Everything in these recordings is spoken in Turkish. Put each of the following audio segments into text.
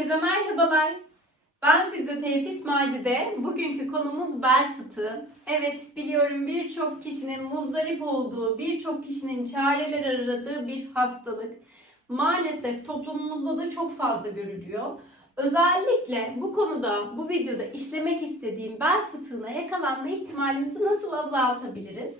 Herkese merhabalar. Ben fizyoterapist Macide. Bugünkü konumuz bel fıtığı. Evet biliyorum birçok kişinin muzdarip olduğu, birçok kişinin çareler aradığı bir hastalık. Maalesef toplumumuzda da çok fazla görülüyor. Özellikle bu konuda, bu videoda işlemek istediğim bel fıtığına yakalanma ihtimalimizi nasıl azaltabiliriz?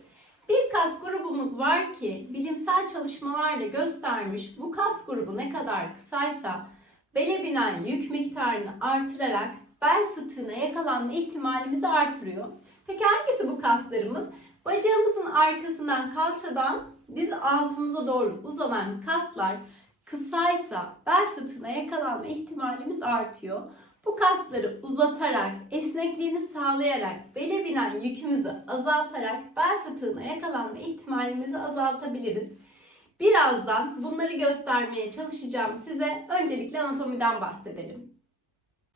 Bir kas grubumuz var ki bilimsel çalışmalarla göstermiş bu kas grubu ne kadar kısaysa bele binen yük miktarını artırarak bel fıtığına yakalanma ihtimalimizi artırıyor. Peki hangisi bu kaslarımız? Bacağımızın arkasından kalçadan diz altımıza doğru uzanan kaslar kısaysa bel fıtığına yakalanma ihtimalimiz artıyor. Bu kasları uzatarak, esnekliğini sağlayarak, bele binen yükümüzü azaltarak bel fıtığına yakalanma ihtimalimizi azaltabiliriz. Birazdan bunları göstermeye çalışacağım size. Öncelikle anatomiden bahsedelim.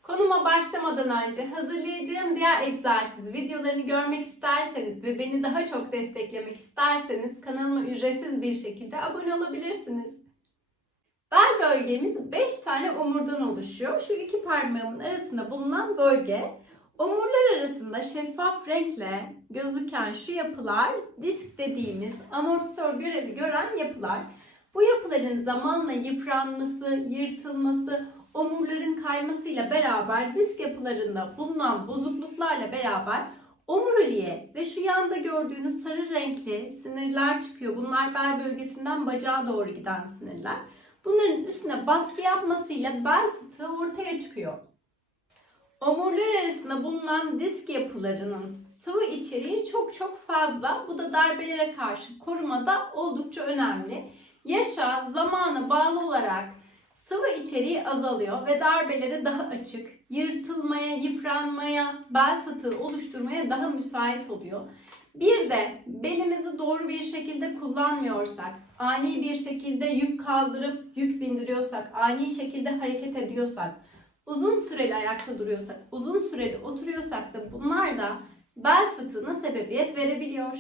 Konuma başlamadan önce hazırlayacağım diğer egzersiz videolarını görmek isterseniz ve beni daha çok desteklemek isterseniz kanalıma ücretsiz bir şekilde abone olabilirsiniz. Bel bölgemiz 5 tane omurdan oluşuyor. Şu iki parmağımın arasında bulunan bölge. Omurlar arasında şeffaf renkle gözüken şu yapılar disk dediğimiz amortisör görevi gören yapılar. Bu yapıların zamanla yıpranması, yırtılması, omurların kaymasıyla beraber disk yapılarında bulunan bozukluklarla beraber omuriliğe ve şu yanda gördüğünüz sarı renkli sinirler çıkıyor. Bunlar bel bölgesinden bacağa doğru giden sinirler. Bunların üstüne baskı yapmasıyla bel fıtığı ortaya çıkıyor. Omurlar arasında bulunan disk yapılarının sıvı içeriği çok çok fazla. Bu da darbelere karşı korumada oldukça önemli. Yaşa zamana bağlı olarak sıvı içeriği azalıyor ve darbelere daha açık, yırtılmaya, yıpranmaya, bel fıtığı oluşturmaya daha müsait oluyor. Bir de belimizi doğru bir şekilde kullanmıyorsak, ani bir şekilde yük kaldırıp yük bindiriyorsak, ani şekilde hareket ediyorsak, uzun süreli ayakta duruyorsak, uzun süreli oturuyorsak da bunlar da bel fıtığına sebebiyet verebiliyor.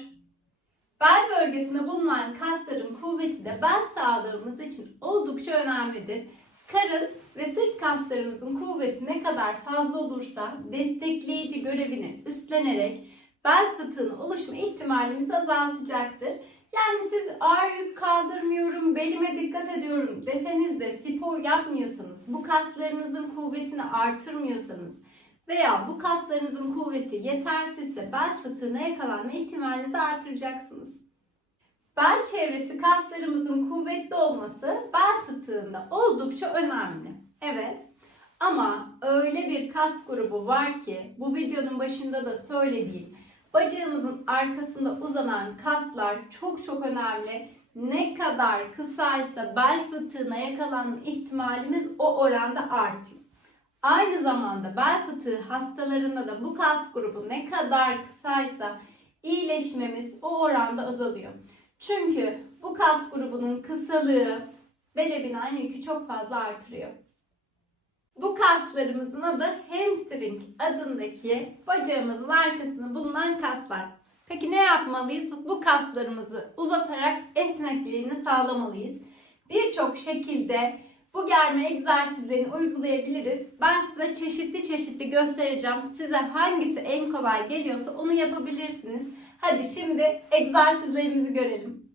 Bel bölgesinde bulunan kasların kuvveti de bel sağlığımız için oldukça önemlidir. Karın ve sırt kaslarımızın kuvveti ne kadar fazla olursa destekleyici görevini üstlenerek bel fıtığının oluşma ihtimalimizi azaltacaktır. Yani siz ağır yük kaldırmıyorum, belime dikkat ediyorum deseniz de spor yapmıyorsanız, bu kaslarınızın kuvvetini artırmıyorsanız veya bu kaslarınızın kuvveti yetersizse bel fıtığına yakalanma ihtimalinizi artıracaksınız. Bel çevresi kaslarımızın kuvvetli olması bel fıtığında oldukça önemli. Evet. Ama öyle bir kas grubu var ki bu videonun başında da söylediğim bacağımızın arkasında uzanan kaslar çok çok önemli. Ne kadar kısaysa bel fıtığına yakalanma ihtimalimiz o oranda artıyor. Aynı zamanda bel fıtığı hastalarında da bu kas grubu ne kadar kısaysa iyileşmemiz o oranda azalıyor. Çünkü bu kas grubunun kısalığı bele binen yükü çok fazla artırıyor. Bu kaslarımızın adı hamstring adındaki bacağımızın arkasında bulunan kaslar. Peki ne yapmalıyız? Bu kaslarımızı uzatarak esnekliğini sağlamalıyız. Birçok şekilde bu germe egzersizlerini uygulayabiliriz. Ben size çeşitli çeşitli göstereceğim. Size hangisi en kolay geliyorsa onu yapabilirsiniz. Hadi şimdi egzersizlerimizi görelim.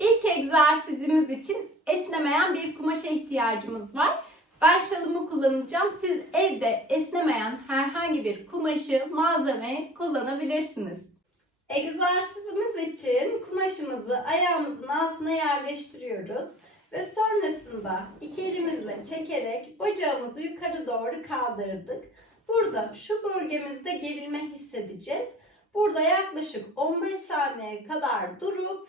İlk egzersizimiz için esnemeyen bir kumaşa ihtiyacımız var. Ben şalımı kullanacağım. Siz evde esnemeyen herhangi bir kumaşı, malzeme kullanabilirsiniz. Egzersizimiz için kumaşımızı ayağımızın altına yerleştiriyoruz. Ve sonrasında iki elimizle çekerek bacağımızı yukarı doğru kaldırdık. Burada şu bölgemizde gerilme hissedeceğiz. Burada yaklaşık 15 saniye kadar durup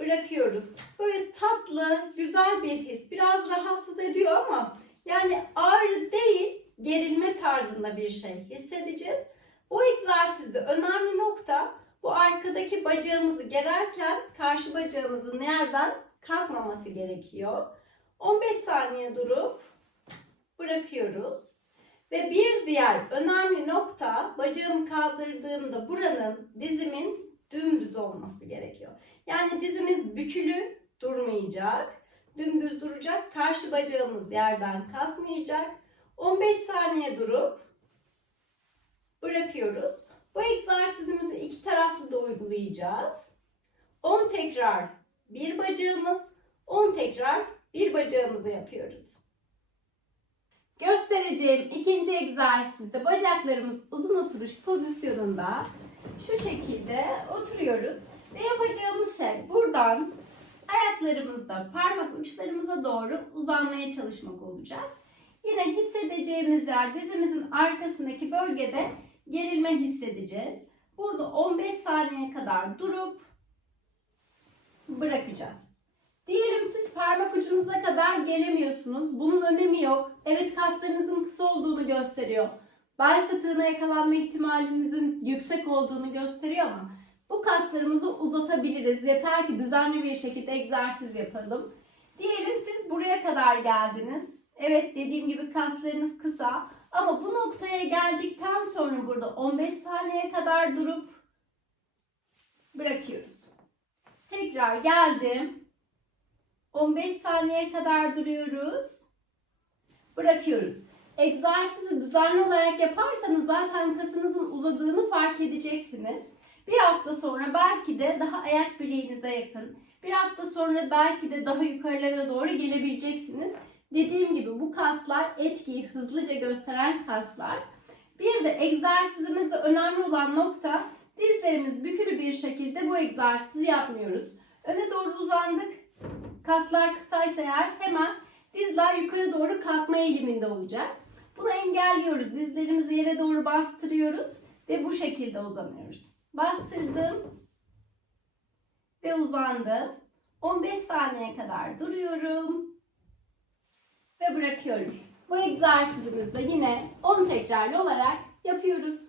bırakıyoruz. Böyle tatlı, güzel bir his. Biraz rahatsız ediyor ama yani ağrı değil, gerilme tarzında bir şey hissedeceğiz. Bu egzersizde önemli nokta bu arkadaki bacağımızı gererken karşı bacağımızın yerden kalkmaması gerekiyor. 15 saniye durup bırakıyoruz. Ve bir diğer önemli nokta bacağımı kaldırdığımda buranın dizimin dümdüz olması gerekiyor. Yani dizimiz bükülü durmayacak. dümdüz duracak. Karşı bacağımız yerden kalkmayacak. 15 saniye durup bırakıyoruz. Bu egzersizimizi iki taraflı da uygulayacağız. 10 tekrar bir bacağımız, 10 tekrar bir bacağımızı yapıyoruz. Göstereceğim ikinci egzersizde bacaklarımız uzun oturuş pozisyonunda şu şekilde oturuyoruz. Ve yapacağımız şey buradan ayaklarımızda parmak uçlarımıza doğru uzanmaya çalışmak olacak. Yine hissedeceğimiz yer dizimizin arkasındaki bölgede gerilme hissedeceğiz. Burada 15 saniye kadar durup bırakacağız. Diyelim siz parmak ucunuza kadar gelemiyorsunuz. Bunun önemi yok. Evet kaslarınızın kısa olduğunu gösteriyor. Bel fıtığına yakalanma ihtimalinizin yüksek olduğunu gösteriyor ama bu kaslarımızı uzatabiliriz. Yeter ki düzenli bir şekilde egzersiz yapalım. Diyelim siz buraya kadar geldiniz. Evet dediğim gibi kaslarınız kısa ama bu noktaya geldikten sonra burada 15 saniye kadar durup bırakıyoruz. Tekrar geldim. 15 saniye kadar duruyoruz. Bırakıyoruz. Egzersizi düzenli olarak yaparsanız zaten kasınızın uzadığını fark edeceksiniz. Bir hafta sonra belki de daha ayak bileğinize yakın, bir hafta sonra belki de daha yukarılara doğru gelebileceksiniz. Dediğim gibi bu kaslar etkiyi hızlıca gösteren kaslar. Bir de egzersizimizde önemli olan nokta dizlerimiz bükülü bir şekilde bu egzersizi yapmıyoruz. Öne doğru uzandık. Kaslar kısaysa eğer hemen dizler yukarı doğru kalkma eğiliminde olacak. Bunu engelliyoruz. Dizlerimizi yere doğru bastırıyoruz ve bu şekilde uzanıyoruz. Bastırdım ve uzandım. 15 saniye kadar duruyorum ve bırakıyorum. Bu egzersizimizde yine 10 tekrarlı olarak yapıyoruz.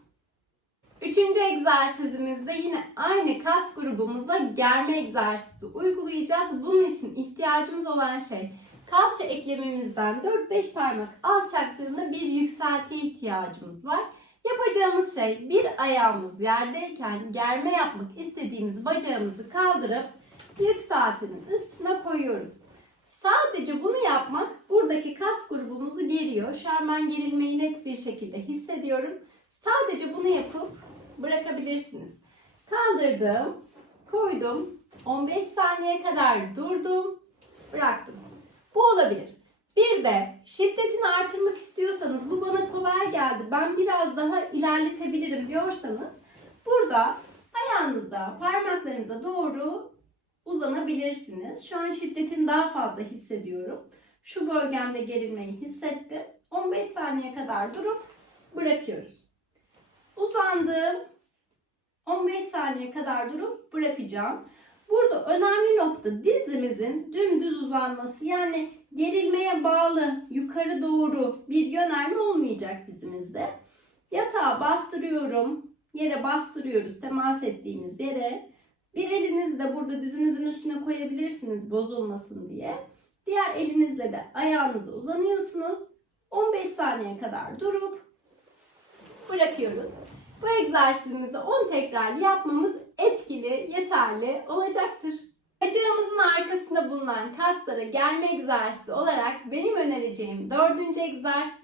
Üçüncü egzersizimizde yine aynı kas grubumuza germe egzersizi uygulayacağız. Bunun için ihtiyacımız olan şey kalça eklemimizden 4-5 parmak alçaklığında bir yükseltiye ihtiyacımız var. Yapacağımız şey bir ayağımız yerdeyken germe yapmak istediğimiz bacağımızı kaldırıp yükseltinin üstüne koyuyoruz. Sadece bunu yapmak buradaki kas grubumuzu geriyor. Şu an ben gerilmeyi net bir şekilde hissediyorum. Sadece bunu yapıp bırakabilirsiniz. Kaldırdım, koydum. 15 saniye kadar durdum, bıraktım. Bu olabilir. Bir de şiddetini artırmak istiyorsanız bu bana kolay geldi. Ben biraz daha ilerletebilirim diyorsanız burada ayağınızda parmaklarınıza doğru uzanabilirsiniz. Şu an şiddetini daha fazla hissediyorum. Şu bölgemde gerilmeyi hissettim. 15 saniye kadar durup bırakıyoruz. Uzandım. 15 saniye kadar durup bırakacağım. Burada önemli nokta dizimizin dümdüz uzanması. Yani gerilmeye bağlı yukarı doğru bir yönelme olmayacak dizimizde. Yatağa bastırıyorum. Yere bastırıyoruz temas ettiğimiz yere. Bir elinizi de burada dizinizin üstüne koyabilirsiniz bozulmasın diye. Diğer elinizle de ayağınızı uzanıyorsunuz. 15 saniye kadar durup bırakıyoruz. Bu egzersizimizde 10 tekrar yapmamız etkili, yeterli olacaktır. Bacağımızın arkasında bulunan kaslara germe egzersizi olarak benim önereceğim dördüncü egzersiz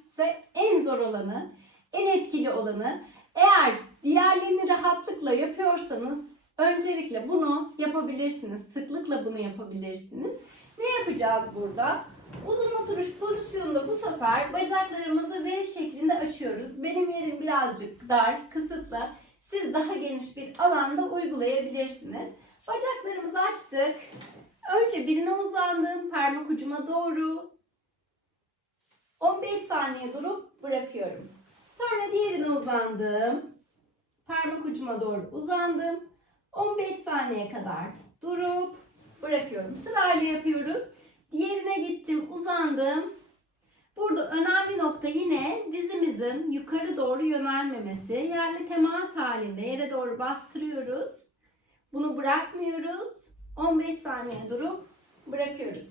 en zor olanı, en etkili olanı. Eğer diğerlerini rahatlıkla yapıyorsanız öncelikle bunu yapabilirsiniz. Sıklıkla bunu yapabilirsiniz. Ne yapacağız burada? Uzun oturuş pozisyonunda bu sefer bacaklarımızı V şeklinde açıyoruz. Benim yerim birazcık dar, kısıtlı. Siz daha geniş bir alanda uygulayabilirsiniz. Bacaklarımızı açtık. Önce birine uzandım parmak ucuma doğru. 15 saniye durup bırakıyorum. Sonra diğerine uzandım. Parmak ucuma doğru uzandım. 15 saniye kadar durup bırakıyorum. Sırayla yapıyoruz. Diğerine gittim, uzandım. Burada önemli nokta yine dizimizin yukarı doğru yönelmemesi. Yerle temas halinde yere doğru bastırıyoruz. Bunu bırakmıyoruz. 15 saniye durup bırakıyoruz.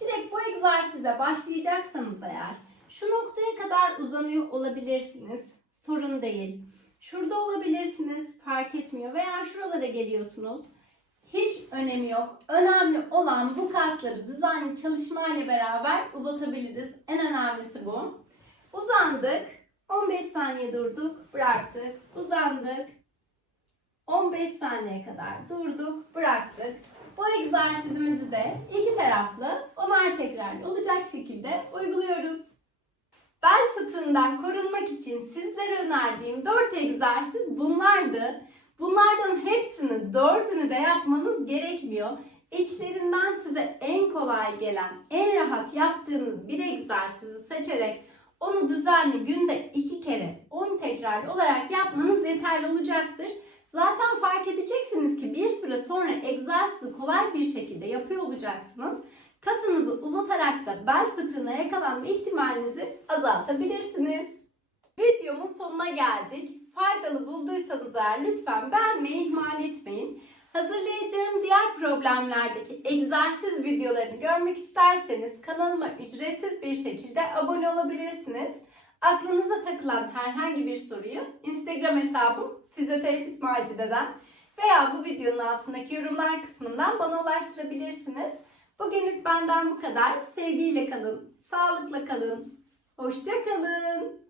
Direkt bu egzersizle başlayacaksanız eğer şu noktaya kadar uzanıyor olabilirsiniz. Sorun değil. Şurada olabilirsiniz. Fark etmiyor. Veya şuralara geliyorsunuz. Hiç önemi yok. Önemli olan bu kasları düzenli çalışmayla beraber uzatabiliriz. En önemlisi bu. Uzandık. 15 saniye durduk, bıraktık. Uzandık. 15 saniye kadar durduk, bıraktık. Bu egzersizimizi de iki taraflı onar tekrar olacak şekilde uyguluyoruz. Bel fıtığından korunmak için sizlere önerdiğim 4 egzersiz bunlardı. Bunlardan hepsini dördünü de yapmanız gerekmiyor. İçlerinden size en kolay gelen, en rahat yaptığınız bir egzersizi seçerek onu düzenli günde iki kere 10 tekrar olarak yapmanız yeterli olacaktır. Zaten fark edeceksiniz ki bir süre sonra egzersizi kolay bir şekilde yapıyor olacaksınız. Kasınızı uzatarak da bel fıtığına yakalanma ihtimalinizi azaltabilirsiniz. Videomun sonuna geldik. Faydalı bulduysanız eğer lütfen beğenmeyi ihmal etmeyin. Hazırlayacağım diğer problemlerdeki egzersiz videolarını görmek isterseniz kanalıma ücretsiz bir şekilde abone olabilirsiniz. Aklınıza takılan herhangi bir soruyu Instagram hesabım fizyoterapist Macide'den veya bu videonun altındaki yorumlar kısmından bana ulaştırabilirsiniz. Bugünlük benden bu kadar. Sevgiyle kalın, sağlıkla kalın, hoşça kalın.